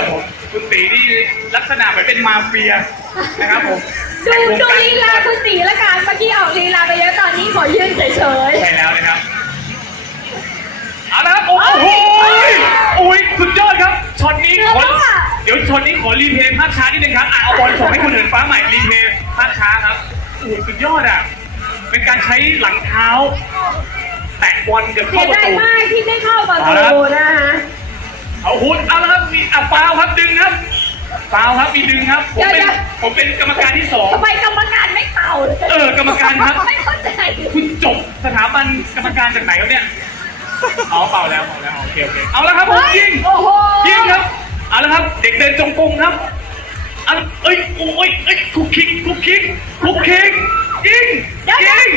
ครับผมคุณตีนี่ลักษณะเหมือนเป็นมาเฟียนะครับผมดูในวงดูการลีลาคุณตีละกันเมื่อกี้ออกลีลาไปเยอะตอนนี้ขอยืนเฉยใช่แล้วนะครับเอาละครับโอ้โหโอ้ยสุดยอดครับช็อตนี้ขอเดี๋ยวช็อตนี้ขอรีเพลย์ภาพช้านิดนึงครับอะเอาบอลส่งให้คนอื่นฟ้าใหม่รีเพลย์ภาพช้าครับโอ้โหสุดยอดอะเป็นการใช้หลังเท้า แตะบอลเกือบๆเสีเข้ายประดายตูมากที่ไม่เข้าประเอาละครับตู ครับดึงครับฟาวครับมีดึงครับผมเป็นผมเป็นกรรมการที่สองทำไมกรรมการไม่เป่าลยเออกรรมการครับ ไม่เข้าใจคุณจบสถาบันกรรมการจากไหนครับเนี่ยอ๋อเปล่าแล้วเปล่าแล้วโอเคโอเคเอาละครับผมเฮ้ยยิง โอ้โหยิงครับเอาละครับ เด็กเดินจงกรมครับเอาเอ้ยโอ้ยเอ้ยคุกคิกคุกคิกคุกคิกยิงเดี๋ยวยิง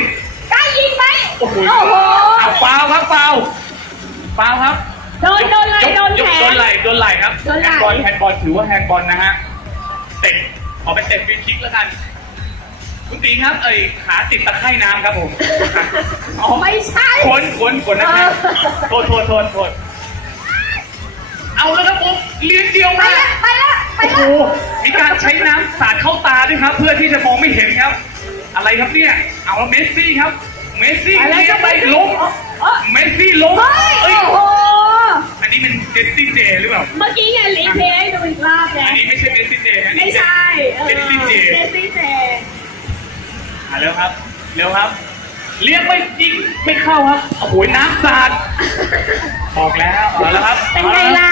ได้ยิงไหมโอ้โหโอ้โหเอาฟาวครับฟาวฟาวครับ โดนโดนไหลยกโดนยกแขโดนนไหลโดนไหลครับโดนไหล่แฮนด์บอลแฮนด์บอลถือว่าแฮนด์บอลนะฮะเตะขอเป็นเตะฟรีคิกแล้วกัน คุณตีครับ เอ้ยขาติดตะไคร่น้ำครับผมอ๋อไม่ใช่ ขนขนขนนะครับเออโทษโทษโทษโทษเอาแล้วครับผมเลี้ยงเดียวไปมาละไปละไปโอ้โห ละมีการใช้น้ำสาดเข้าตาด้วยครับ เพื่อที่จะมองไม่เห็นครับ อะไรครับเนี่ย เอาแล้วเมสซี่ครับ เมสซี่อะไรเลี้ยก็งไปไม่ล้มเอ้อเมสซี่ล้ม เฮ้ย เอ้ย โอ้โห อันนี้ เป็นเจสซี่เจหรือเปล่า เมื่อกี้ไงรีเพลย์ให้ดูอีกรอบไงอันนี้ไม่ใช่เมสซี่เจอันนี้ไม่ใช่เออเจสซี่เจเจสซี่เจอะเร็วครับ เร็วครับเลี้ยงไม่ยิงไม่เข้าครับ โอ้โหน้ำสาดบอกแล้วเอาแล้วครับ เป็นไงล่ะ